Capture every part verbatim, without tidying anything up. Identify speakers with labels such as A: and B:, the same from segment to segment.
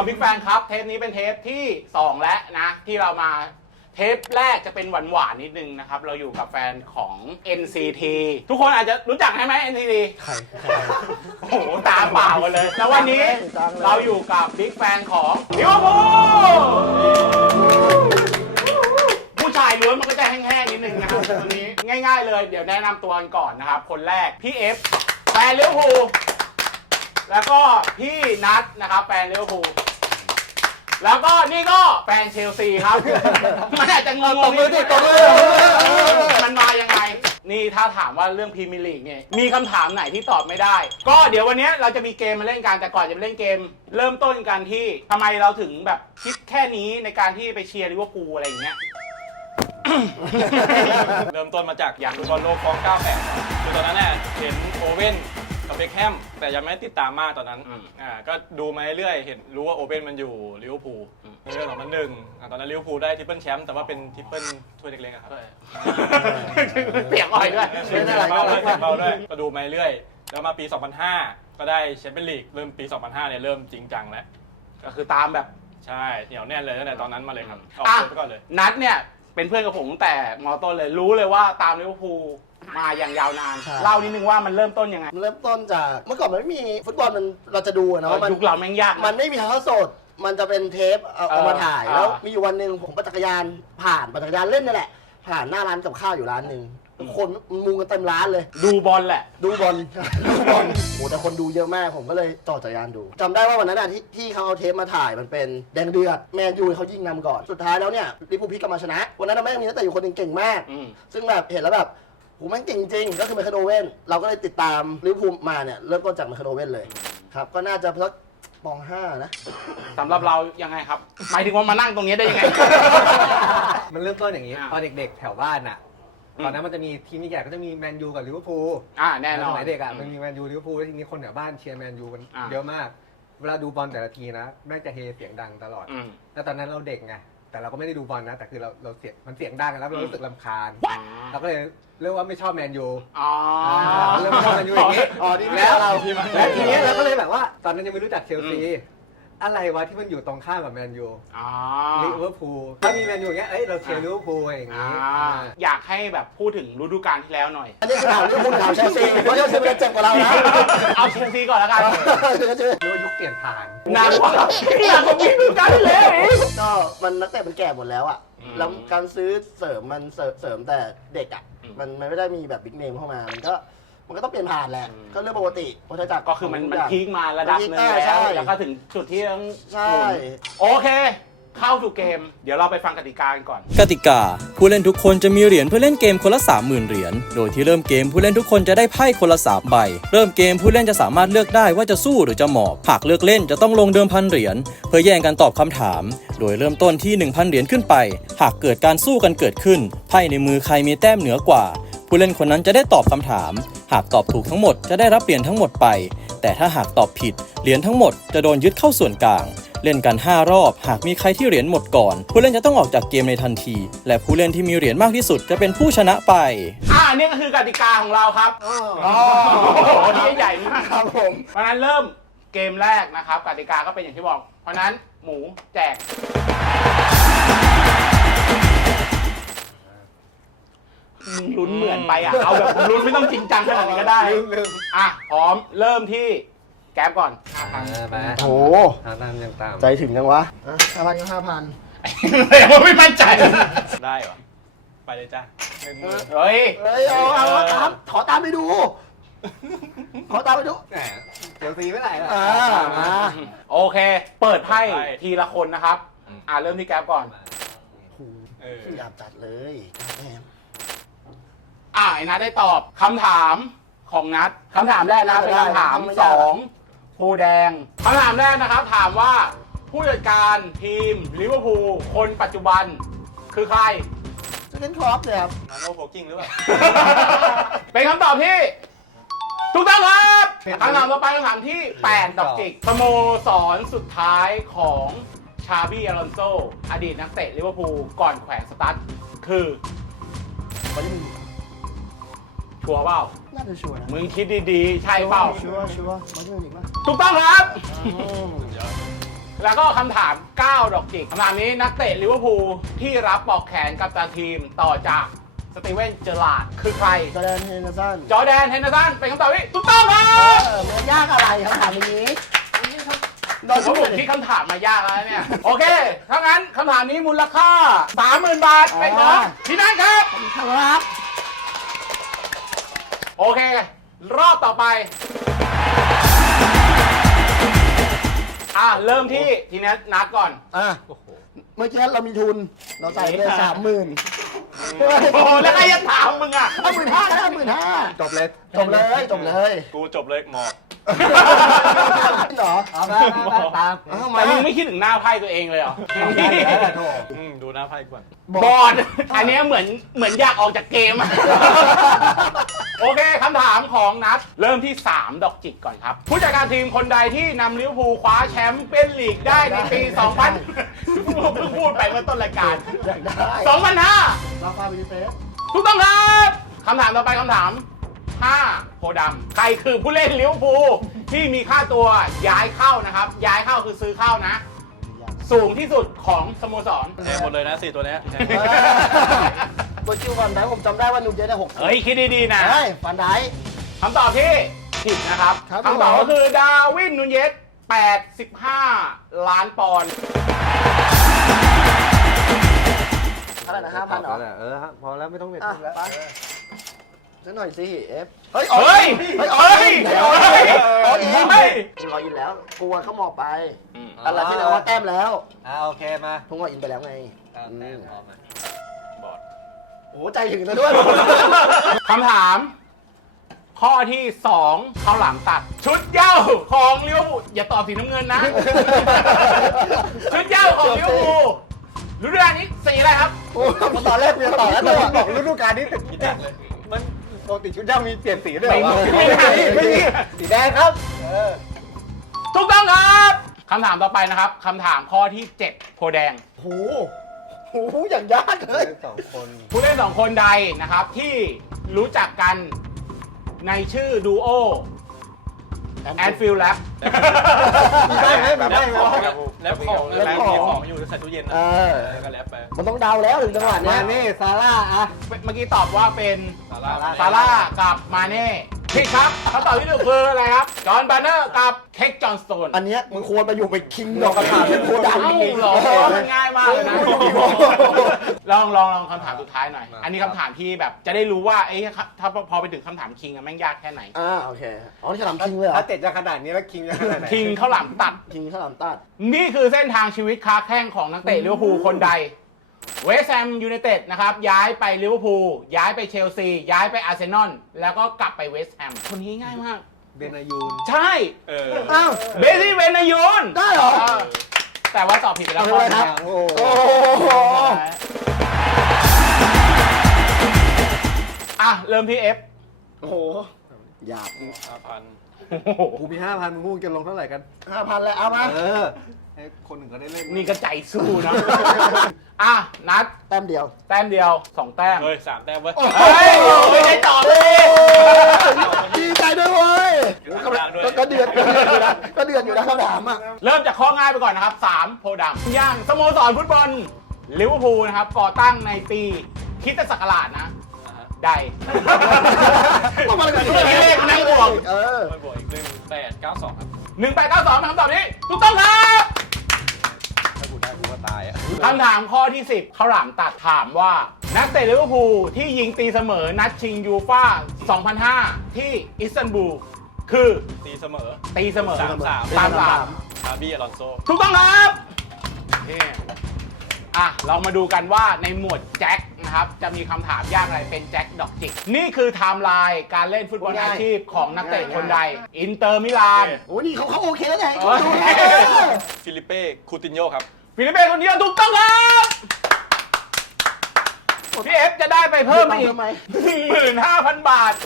A: กับบิ๊กแฟนครับเทปนี้เป็นเทปที่สองแล้วนะที่เรามาเทปแรกจะเป็นหวานๆนิดนึงนะครับเราอยู่กับแฟนของ เอ็น ซี ที ทุกคนอาจจะรู้จักใช่ไหม เอ็น ซี ที
B: ใคร
A: โอ้โหตาเปล่ากันเลยแล้ววันนี้เราอยู่กับบิ๊กแฟนของลิเวอร์พูลผู้ชายล้วนมันก็จะแห้งๆนิดนึงนะครับวันนี้ง่ายๆเลยเดี๋ยวแนะนำตัวกันก่อนนะครับคนแรกพี่เอฟแฟนลิเวอร์พูลแล้วก็พี่นัทนะครับแฟนลิเวอร์พูลแล้วก็นี่ก็แฟนเชลซีครับมันอาจจะงงๆนิดนึงมันมายังไงนี่ถ้าถามว่าเรื่องพรีเมียร์ลีกเนี่ยมีคำถามไหนที่ตอบไม่ได้ ก็เดี๋ยววันนี้เราจะมีเกมมาเล่นกันแต่ก่อนจะไปเล่นเกม เริ่มต้นกันที่ทำไมเราถึงแบบคิดแค่นี้ในการที่ไปเชียร์ลิเวอร์พูลอะไรอย่างเงี้ย
C: เริ่มต้นมาจากอย่างฟุตบอลโลกคองเก้าสิบแปดคือตอนนั้นเนี่ยเห็นโอเว่นกับเบคแฮมแต่ยังไม่ติดตามมากตอนนั้นอ่าก็ดูมาเรื่อยๆเห็นรู้ว่าโอเว่นมันอยู่ลิเวอร์พูลในเรื่องสองพันหนึ่งตอนนั้นลิเวอร์พูลได้ทริปเปิลแชมป์แต่ว่าเป็นทริปเปิลถ้วยเล็กๆครับ
A: เปียกอ่อยด้วย
C: เสียงเบาด้วยเสียงเบาด้วยก็ดูมาเรื่อยแล้วมาปีสองพันห้าก็ได้แชมเปี้ยนลีกเริ่มปีสองพันห้าเนี่ยเริ่มจริงจังแล้ว
A: ก็คือตามแบบ
C: ใช่เหนียวแน่นเลยตั้งแต่ตอนนั้นมาเลยครับออก
A: อ่ะ
C: ตัวไปก่อนเลย
A: นัดเนี่ยเป็นเพื่อนกับผมตั้งแต่มอต้นเลยรู้เลยว่าตามลิเวอร์พูลมาอย่างยาวนาน
B: ใช่
A: เล่านิดนึงว่ามันเริ่มต้นยังไง
B: มันเริ่มต้นจากเมื่อก่อนมันไม่มีฟุตบอลมันเราจะดูอะนะว่ามัน
A: ยุคเราแม่งยาก
B: มันไม่มีถ่ายทอดสดมันจะเป็นเทปเอาเอามาถ่าย
A: เออ
B: แล้ว
A: เออ
B: มีอยู่วันหนึ่งผมปั่นจักรยานผ่านปั่นจักรยานเล่นนี่แหละ ผ่านหน้าร้านกับข้าวอยู่ร้านหนึ่งคนมุงกันเต็มร้านเลย
A: ดูบอลแหละ
B: ดูบอล ดูบอลโหแต่คนดูเยอะมากผมก็เลยต่อจักรยานดูจำได้ว่าวันนั้นน่ะที่ที่เขาเอาเทปมาถ่ายมันเป็นแดงเดือดแมนยูเขายิงนำก่อนสุดท้ายแล้วเนี่ยลิเวอร์พูลพลิกกลับมาชนะวันนั้นนะแม่งมีนักเตะอยู่คนหนึ่งเก่งมาก
A: อืม
B: ซึ่งแบบเห็นแล้วแบบโหแม่งเก่งจริงก็คือไมเคิลโอเว่นเราก็เลยติดตามลิเวอร์พูลมาเนี่ยเริ่มต้นจากไมเคิลโอเว่นเลยครับก็น่าจะสักปองห้านะ
A: สำหรับเรายังไงครับ หมายถึงว่ามานั่งตรงนี้ได้ยังไง
D: มันเริ่มต้นอย่างนี้
A: อ่า
D: ตอนเด็กๆแถวบ้านอ่ะ
A: อืม
D: ตอนนั้นมันจะมีทีมใหญ่ก็จะมีแมนยูกับลิเวอร์พูล
A: อ่าแน่นอน
D: สมัยเด็กอ่ะมันมีแมนยูลิเวอร์พูลแล้วทีนี้คนแถวบ้านเชียร์แมนยูกัน
A: อ่า
D: เยอะมาก เวลาดูบอลแต่ละทีนะแม่งจะเฮเสียงดังตลอด
A: อืม
D: แล้วตอนนั้นเราเด็กไงแต่เราก็ไม่ได้ดูบอลนะ แต่คือเราเราเสียงมันเสียงดังแล้วเรารู้สึกรำคาญเราก็เลยเรียกว่าไม่ชอบแมนยู
A: อ๋อ
D: เริ่มชอบแมนยูอย่างนี้
B: อ๋อนี่
D: แล้ว
B: เรา
D: แล้วทีนี้เราก็เลยแบบว่า ตอนนั้นยังไม่รู้จักเชลซีอะไรวะที่มันอยู่ตรงข้ามกับแมนยู
A: อ๋อ
D: ลิเวอร์พูลถ้ามีแมนยูอย่างเงี้ยเอ้ยเราเชียร์ลิเวอร์พูลอย่าง
A: อ่า
D: งี้
A: อยากให้แบบพูดถึงฤดูกาลที่แล้วหน่อย
B: อันนี้คือข่าวลิเวอร์พูลข่าวเชลซีเพราะเชลซีมันเจ็บกว่าเรานะ
A: เอาเชลซีก่อนแล้วกัน
B: เชลซี
D: เรียกว่ายุคเปลี่ยนผ่าน
A: หนักกว่าที่หนักกว่าฤดูกาลที่แล้วอีก
B: ก็มันนักเตะมันแก่หมดแล้วอ่ะ
A: อืม
B: แล้วการซื้อเสริมมันเสริมเสริมแต่เด็กอ่ะ
A: อืม
B: มันมันไม่ได้มีแบบบิ๊กเนมเข้ามา มันก็มันก็ต้องเปลี่ยนผ่านแหละ
A: อืม
B: ก็เรื่องปกติวัฏจักร
A: ก็คือมัน
B: ขง
A: มัน
B: ทุกย่าง
A: พีคมาระดับหนึง
B: มันพีค
A: แล้ว
B: ใช่
A: แล้วก็ถึงจุดที่ต้อง
B: ใช่
A: หมุนโอเค เข้าสู่เกม เดี๋ยวเราไปฟังกติกากันก่อน
E: กติกาผู้เล่นทุกคนจะมีเหรียญเพื่อเล่นเกมคนละ สามหมื่น เหรียญ โดยที่เริ่มเกมผู้เล่นทุกคนจะได้ไพ่คนละสามใบ เริ่มเกมผู้เล่นจะสามารถเลือกได้ว่าจะสู้หรือจะหมอบ หากเลือกเล่นจะต้องลงเดิมพันเหรียญเพื่อแย่งกันตอบคำถาม โดยเริ่มต้นที่ หนึ่งพัน เหรียญขึ้นไป หากเกิดการสู้กันเกิดขึ้น ไพ่ในมือใครมีแต้มเหนือกว่า ผู้เล่นคนนั้นจะได้ตอบคำถาม หากตอบถูกทั้งหมดจะได้รับเหรียญทั้งหมดไป แต่ถ้าหากตอบผิดเหรียญทั้งหมดจะโดนยึดเข้าส่วนกลาง เล่นกันห้ารอบหากมีใครที่เหรียญหมดก่อนผู้เล่นจะต้องออกจากเกมในทันที และผู้เล่นที่มีเหรียญมากที่สุดจะเป็นผู้ชนะไป
A: อ่านี่ก็คือกติกาของเราครับ
B: อ๋อ
A: โอ้โหที่ใหญ่มาก
B: ครับผม
A: เพราะฉะนั้นเริ่มเกมแรกนะครับกติกาก็เป็นอย่างที่บอก เพราะฉะนั้นหมูแจกลุ้นเหมือนไปอ่ะ เอาแบบลุ้นไม่ต้องจริงจังขนาดนี้ก็ได้ อ่ะ พร้อมเริ่มที่แก๊ปก่อนห้าพัน
D: ไป
B: โอ้
D: หาตามยังตาม
B: ใจถึงจังวะห้าพันก็ห้าพัน
A: แต่ว่าไม่มั่นใจ
C: ได้เหรอไปเลยจ้ะเงินหมื่น
A: เฮ้ย
B: เฮ้ยเอาเอาเอาตามขอตามไปดู ขอตามไปดู
D: แหมเชลซีไม่ไหลหรอก
B: อ่ามา
A: โอเค เปิดไพ่ทีละคนนะครับ อ่ะ เริ่มที่แก๊ปก่อน
C: เออ
B: อยากจัดเลยแหม
A: อ่ะไอ้นัทได้ตอบคำถามของนัทคำถามแรกนะเป็นคำถามสองภูแดงคำถามแรกนะครับ ถามว่าผู้จัดการทีมลิเวอร์พูลคนปัจจุบันคือใคร
B: จะเล่นครอปเลยครับ
C: มาโนโพกิ้งหรือเปล่า
A: เป็นคำตอบที่ถูกต้องครับคำถามต่อไปคำถามที่แปดดอกจิกสโมสรสุดท้ายของชาบี้อลอนโซอดีตนักเตะลิเวอร์พูลก่อนแขวนสตั๊ดคือ
B: บอลลิม
A: ชัวร์เปล่า
B: น่าจะชัวร์นะ
A: มึงคิดดีๆ ใช่เปล่า
B: ชัวร์ชัวร์บอลลิมอีกป่ะ
A: ถูกต้องครับ
B: อืม
A: คแล้วก็คำถาม เก้า ดอกจิกคำถามนี้นักเตะลิเวอร์พูลที่รับปลอกแขนกับตาทีมต่อจากสตีเวนเจอราร์ดคือใคร
B: จอร์แดนเฮนเดอร์สัน
A: จอร์แดนเฮนเดอร์สันเป็นคำตอบที่ถูกต้องครั
B: เอบ อมันยากอะไรคำถามอย่างนี้โดน
A: เขา
B: ส
A: บ
B: มุ
A: อ
B: ด
A: กคิดคำถามมายากแล้วเนี่ย โอเค ถ้างั้นคำถามนี้มูลค่า สามหมื่น บาทเป็นของพี่นัทครับ
B: ครับ
A: โอเค รอบต่อไป อ่ะ เริ่มที่ทีนี้นัดก่อน
B: อ่ะเมื่อกี้เรามีทุน เราใส่ไปสามหมื่น
A: โอ้โหแล้วใครจะถามมึงอ่ะ
B: เอาหมื่นห้านะหมื่นห้า
D: จบเลย
B: จบเลยจบเลย
C: กูจบเลยหมอบ
B: เหรอ
D: เอามามาตาม
B: เอามา
A: แต่มึงไม่คิดถึงหน้าไพ่ตัวเองเลยเหรอ
C: อืมดูหน้าไพ่ก่อน
A: บอด อันเนี้ยเหมือนเหมือนอยากออกจากเกมอะ โอเคคำถามของนัดเริ่มที่ สาม ดอกจิกก่อนครับ ผู้จัดการทีมคนใดที่นำลิเวอร์พูลคว้าแชมป์เปี้ยนลีกได้ในปี สองพัน เพิ่งพูดไปเมื่อต้นรายการ
B: อยากได้
A: สองพันห้า
B: เราฟาไปดีเฟส
A: ถูกต้องครับคำถามต่อไปคำถาม ห้า โพธิ์ดำใครคือผู้เล่นลิเวอร์พูลที่มีค่าตัวย้ายเข้านะครับ ย้ายเข้าคือซื้อเข้านะ สูงที่สุดของสโมสร
C: แทงหมดเลยนะสี่ตัวเนี้ยแทง
B: ตัวคิวฟันได้ผมจำได้ว่านูเจได้หก
A: เฮ้ย คิดดีๆนะ
B: เฮ้ยฟันได้
A: คำตอบที่ผิดนะครับ
B: ครับ
A: คำตอบ
B: ผม
A: ก็คือดาร์วินนูเยสแปดสิบห้า ล้านปอนด์
B: เท่าไหร่นะห้าพันเหรอ
D: เออพอแล้วไม่ต้องเวท
B: อ่ะ
D: แล้ว
B: ไปฉันหน่อยสิเอฟเฮ้ย
A: เฮ้ย
B: เฮ้ย
A: เฮ้ย
B: เดี๋ยว
A: เฮ้ย
B: เฮ้ย
A: เฮ้ย
B: คุณรออินแล้วกลัวเขาหมอบไป
A: อืม
B: อะไรที่เราว่าแต้มแล้ว
D: อ่าโอเคมา
B: พุ่งว่าอินไปแล้วไง
D: อ่า
B: อื
D: แต้ม
B: ม
D: พอมา
C: บอด
B: โอ้ใจถึงแล้วด้วย
A: คำถาม ข้อที่สองข้าวหลามตัด ชุดเหย้าของลิเวอร์พูลอย่าตอบสีน้ำเงินนะ ชุดเหย้าของลิเวอร์พูลฤดูกาลนี้สีอะไรครับ
B: โอ้ตอนแรกกูจะต่อแล้วแต่ว่า
D: บอกฤดูกาลนี้ติดแดงเลยมันปกติชุดย่ามีเปลี่ยนสีด้วยเหรอวะ
A: ไม่มีไม่มี
D: สีแดงครับเออ
A: ถูกต้องครับคำถามต่อไปนะครับคำถามข้อที่ เจ็ด โพธิ์แดง
B: โหโหอย่างยากเลย
D: สองคน
A: ผู้เล่นสองคนใดนะครับที่รู้จักกันในชื่อดูโอแอนฟิลแลบ
B: มีได้ไหมมี
C: แล้
B: ได้
C: ว
B: ไหม
C: ของแล้วของ
B: แล้
C: แล้ว
B: วของ
C: มีของอยู่ใส่ตู้เย็นนะ
B: เออ
C: แล้วก็แลบไป
B: มันต้องเดาแล้วถึงจังหวะ
D: มา
B: เนี้ย
D: นี่ซาร่าอะ
A: เมื่อกี้ตอบว่าเป็น
C: ซาร่า
A: ซาร่ากับมาเน่ผิดครับคำตอบที่ถูกคืออะไรครับ จอห์นบาร์เนอร์กับเค้กจอห์นสโตน
B: อันเนี้ยมึงควรไปอยู่ไปคิงดอกกระถางเป็นโคดัง
A: เอ้าเหรอมันง่ายมากเลยนะ ลองลองลองคำถามสุดท้ายหน่อย อันนี้คำถามที่แบบจะได้รู้ว่าเอ้ยถ้าพอไปถึงคำถามคิงอะแม่งยากแค่ไหน
B: อ่าโอเคอ๋อนี่ฉลามคิงเลยเหรอ
D: ถ้าเจ็ดจะขนาดนี้แล้วคิงจะขนาดไหน
A: คิงข้าวหลามตัด
B: คิงฉลามตัด
A: นี่คือเส้นทางชีวิตค้าแข้งของนักเตะลิเวอร์พูลคนใด เวสต์แฮมยูไนเต็ดนะครับ ย้ายไปลิเวอร์พูลย้ายไปเชลซี ย้ายไปอาร์เซนอลแล้วก็กลับไปเวสต์แฮมคนนี้ง่ายมาก
D: เบนายูน
A: ใช่
C: เออ
B: อ้าว
A: เบซี่เวนายูน
B: ได้เหรอ
A: เออแต่ว่าตอบผิดไปแล้ว
B: ไม่เป็นไรครับ
D: โอ้
B: โอ้โห
A: อ่ะ เริ่มที่ F
B: โอ้โหหยาบ
C: ห้าพัน
D: กูมีห้าพันมึงงูจะลงเท่าไหร่กัน
B: ห้าพันแล้วเอามา
D: เออให้คนหนึ่งก็ได้เล่น
A: นี่ก็ใจสู้นะ อ่ะ นัด
B: แต้มเดียว
A: แต้มเดียวสองแต้ม
C: เฮ้ยสามแต้มเว้ย
A: เฮ้ยไม่ได้ตอบเลย
B: ดีใจด้วยเว้ย
C: ข้างล่างด้วย
B: ก็เดือดก็เดือดอยู่นะก็เดือดอยู่นะคำถามอ่ะ
A: เริ่มจากข้อง่ายไปก่อนนะครับ สาม โพธิ์ดำย่างสโมสรฟุตบอลลิเวอร์พูลนะครับ ก่อตั้งในปีคริสตศักราชนะ
C: นะฮะ
A: ได้
B: ต้องมาเลย
A: เลขนั่งบวก
B: เออ
C: ไม่บวกอีกหนึ่งแปดเก้าสองครับ
A: หนึ่งแปดเก้าสองเป็นคำตอบนี้ถูกต้องครับ
C: ถ้ากูได้กูก็ตายอ่ะ
A: คำถามข้อที่ สิบข้าวหลามตัดถามว่า นักเตะลิเวอร์พูลที่ยิงตีเสมอนัดชิงยูฟ่า สองพันห้า ที่อิสตันบูลคือ
C: ตีเสมอ
A: ตีเสมอ
C: สามสาม
A: สามสาม
C: ฮาร์บี้อลอนโซ
A: ถูกต้องครับนี่อ่ะ เรามาดูกันว่าในหมวดแจ็คนะครับ จะมีคำถามยากอะไรเป็นแจ็คดอกจิก นี่คือไทม์ไลน์การเล่นฟุตบอลอาชีพของนักเตะคนใด อินเตอร์มิลาน
B: โอ้นี่เขาเขาโอเคแล้วไง
A: โอ้ย
C: ฟิลิเป้คูตินโยครับ
A: ฟิลิปเป้คนเดียวถูกต้องครับพี่เอฟจะได้ไปเพิ่มอีก
B: ทำไม
A: หนึ่งหมื่นห้าพันบาท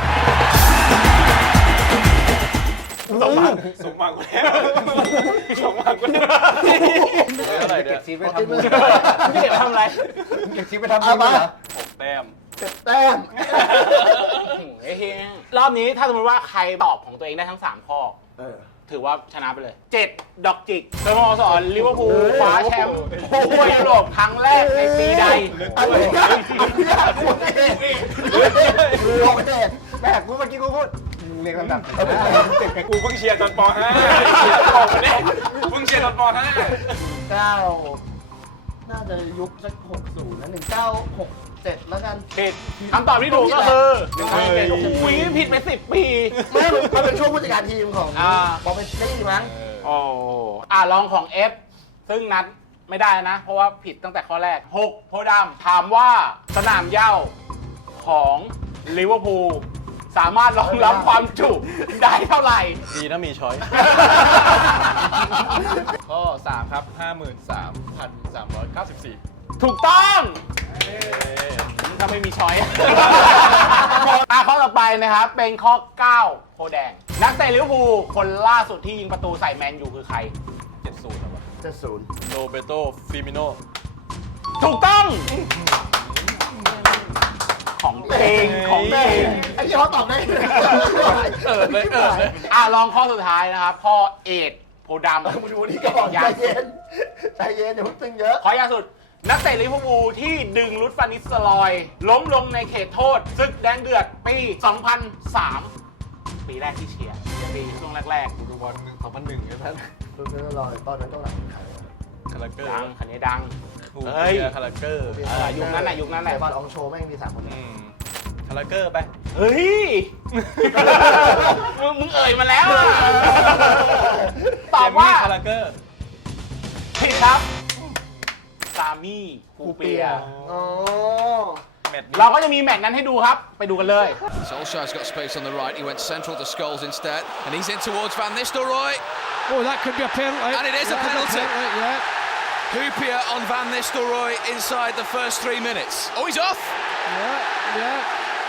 C: สมมาสมมากูแล้วสมมากูแล้วอะไร
D: เก็
C: เนี่
D: บ
C: ย
D: ชีวิตไปทำบุญ
A: พี่เอฟทำอะไร
D: เก็บชีวิตไปทำบุญเหรอ
C: หกแต้ม
B: แต้ม
A: เฮ้ยรอบนี้ถ้าสมมติว่าใครตอบของตัวเองได้ทั้ง สาม ข้อ
B: เออ
A: ถือว่าชนะไปเลยเจ็ดดอกจิกสโมสรลิเวอร์พูลคว้าแชมป์ถ้วยยุโรปครั้งแรกในปีใด
B: อันนี้อันนี้กูเองกูเองแม่กูเมื่อกี้กูพูด
D: เรียงลำดับ
C: กูเพิ่งเชียร์ตอนป .ห้า เพิ่งเชียร์ตอนป .ห้า
B: เก้าน่าจะยุคสักหกศูนย์นะหนึ่งเก้าหกเจ็ดแล้วกัน
A: ผิดคำตอบที่ถูกก็คืออุ้ยผิดไปสิบปี
B: ไม่มันเป็นช่วงผู้จัดการทีมของ
A: อ่า
B: บอลเปนซี่มั้ง
A: โอ้อ่ะลองของ F ซึ่งนัดไม่ได้นะ เพราะว่าผิดตั้งแต่ข้อแรกหกโพธิ์ดำถามว่าสนามเหย้าของลิเวอร์พูลสามารถรองรับความจุได้เท่าไหร่
C: ดีนะมีช้อย ข้อสามครับ ห้าหมื่นสามพันสามร้อยเก้าสิบสี่
A: ถูกต้องถ้าไม่มีช้อย อ่ะข้อต่อไปนะครับ เป็นข้อ เก้า โพธิ์แดง นักเตะลิเวอร์พูลคนล่าสุดที่ยิงประตูใส่แมนยูคือใคร
C: เจ็ดศูนย์ครับ
B: เจ็ดศูนย์
C: โรเบโตฟิมิโน
A: ถูกต้อง ของเพลงของเพลง
B: ไอ้ที่เขาตอบได้
C: เอิดเลยเอิดเลย
A: อ่ะลองข้อสุดท้ายนะครับ ข้อเอ็ดโพธิ์ดำ
B: มึงดูนี่ก่อนใจเย็นใจเย็นอย่าเพิ่งตึงเยอะ
A: ขอยาสุด นักเตะลิเวอร์พูลที่ดึงลุดฟานิสเตอร์ลอย ล้มลงในเขตโทษศึกแดงเดือดปี สองพันสาม ปีแรกที่เชียร์ปีช่วงแรก
D: กูดูบอลสองพันหนึ่งนะท่าน
B: ดูเนื้อลอยตอนนั้นต้องหลังใคร
C: คาราเกอ
A: ๆ
C: ร์
A: ดังคันนี้ดัง
C: ฮู
A: เฮ้ย
C: เปียคาราเกอร์
A: เออยุคนั้นน่ะยุคนั้นแหละ
B: บอลอองโชว์แม่งมีสามคน
C: อืมคาราเกอร์ไป
A: เฮ้ย มึงมึงเอ่ยมาแล้วอะตอบว่า
C: เจมี่คาราเกอร์
A: ผิดครับ ซามี่คูเปีย
B: อ๋อ
C: แมตช์นี้
A: เราก็จะมีแมตช์นั้นให้ดูครับ ไปดูกันเลย
F: Solskjaer's got space on the right. He went central to Scholes instead. And he's in towards Van Nistelrooy.
G: Oh, that could be a penalty.
F: And it is a
G: That
F: penalty.
G: Yeah.
F: Hoopier on Van Nistelrooy inside the first three minutes. Oh, he's off.
G: Yeah. Yeah.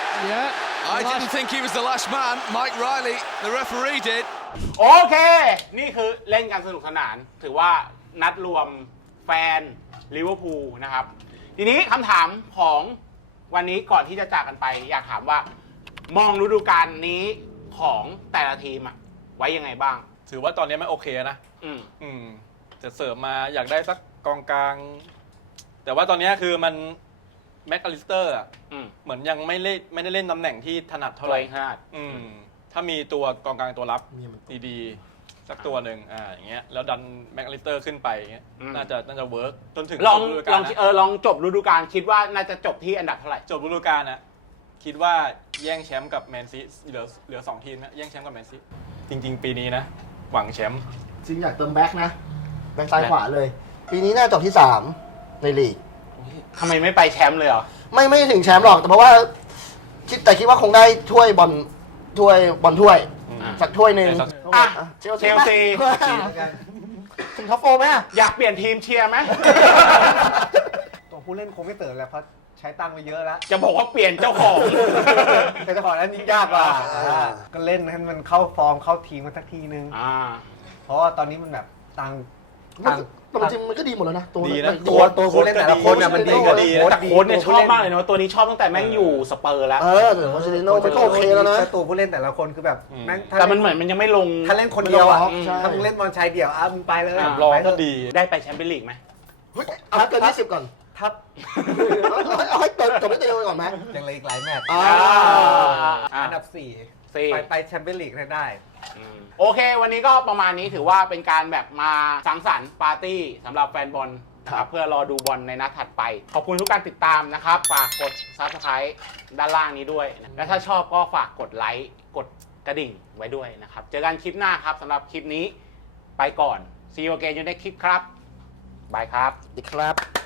G: Yeah.
F: I
G: Last-
F: didn't think he was the last man. Mike Riley, the referee, did.
A: โอเค นี่คือเล่นกันสนุกสนาน ถือว่านัดรวมแฟนลิเวอร์พูลนะครับ ทีนี้คำถามของวันนี้ก่อนที่จะจากกันไป อยากถามว่า มองฤดูกาลนี้ของแต่ละทีมอะไว้ยังไงบ้าง
C: ถือว่าตอนนี้ไม่โอเคนะ
A: อืม
C: อืมจะเสริมมาอยากได้สักกองกลาง แต่ว่าตอนนี้คือมันแม็กอลิสเตอร์อ่ะ
A: อืม
C: เหมือนยังไม่เล่นไม่ได้เล่นตำแหน่งที่ถนัด
A: เท่า
C: เท่า
A: ไห
C: ไห
A: ร่
C: ร่
A: คาด
C: อืมถ้ามีตัวกองกลางตัวรับดีๆสักตัวหนึ่งอ่าอย่างเงี้ยแล้วดันแม็กอลิสเตอร์ขึ้นไปอย่างเงี้ยน่าจะน่าจะเวิร์กจนถึง
A: ลอง
C: จบฤดู
A: ล
C: กา
A: อง
C: ลนะ
A: เออลองจบฤดูกาลคิดว่าน่าจะจบที่อันดับเท่าไหร่
C: จบฤดูกาลนะคิดว่าแย่งแชมป์กับแมนซีเหลือเหลือสองทีมนะแย่งแชมป์กับแมนซีจริง ๆ ปีนี้นะหวังแชมป์
B: จริงอยากเติมแบ็คนะ แบ็คซ้ายขวาเลย ปีนี้น่าจบที่สามในลีก
A: ทำไมไม่ไปแชมป์เลยเหรอ
B: ไม่ไม่ถึงแชมป์หรอกแต่เพราะว่าคิดแต่คิดว่าคงได้ถ้วยบอลถ้วยบอลถ้วย
A: อ่ะ
B: สักถ้วยหนึ่ง
A: อ่ะ
B: เชล
A: เชลซี
B: ถึงท็อปโฟร์ไหมอะ
A: อยากเปลี่ยนทีมเชียร์ไหม
D: ตัวผู้เล่นคงไม่เติร์แล้วเพราะใช้ตังค์ไปเยอะแล้ว
A: จะบอกว่าเปลี่ยนเจ้าของ
D: แต่จะขอนั้นยิ่งยากกว่าอ่าก็เล่นให้มันเข้าฟอร์มเข้าทีมมันสักทีนึง
A: อ่า
D: เพราะว่าตอนนี้มันแบบตังค์
B: มัน
D: ตังค์
B: แต่มันจริงมันก็ดีหมดแล้วนะตัว
C: ดีนะ
D: ตัวตัวผู้เล่นแต่ละคนน่ะมันดีกว่าดี
A: แต่โค้ชเนี่ยชอบมากเลยนะตัวนี้ชอบตั้งแต่แม่งอยู่สเปอร์แล้ว
B: เออแต่ว่าเชลิโน่มันก็โอเคแล้วนะ
D: ต่ตัวผู้เล่นแต่ละคนคือแบบแม่งถ้า
A: แต่มันเหมือนมันยังไม่ลง
D: ถ้าเล่นคนเดียวอ่ะ
B: ใช่
D: ถ้ามึงเล่นบอลชายเดี่ยวอ่ะมึงไปเลย
A: อ่ะ
C: รอ
D: ไป
C: ก็
D: เลย
C: ดี
A: ได้ไปแชมเปี้ยนลีกไหม
B: เฮ้ยเอาให้เกินยี่สิบก่อน
D: ทับ
B: เอาให้เอาให้เกินจบไม่เต็มก่อนไหม
D: ยังเหลยอีกหลายแมตช์
B: อ่า
A: อ่า
D: อันดับสี่
A: สี่
D: ไปไปแชมเปี้ยนลีกได้
A: โอเค วันนี้ก็ประมาณนี้ถือว่าเป็นการแบบมาสังสรรค์ปาร์ตี้สำหรับแฟนบอลนะครับเพื่อรอดูบอลในนัดถัดไป ขอบคุณทุกการติดตามนะครับ ฝากกด ซับสไครบ์ ด้านล่างนี้ด้วย และถ้าชอบก็ฝากกดไลค์ กดกระดิ่งไว้ด้วยนะครับ เจอกันคลิปหน้าครับสำหรับคลิปนี้ไปก่อน See you again อยู่ในคลิปครับบายครับ
B: ดีครับ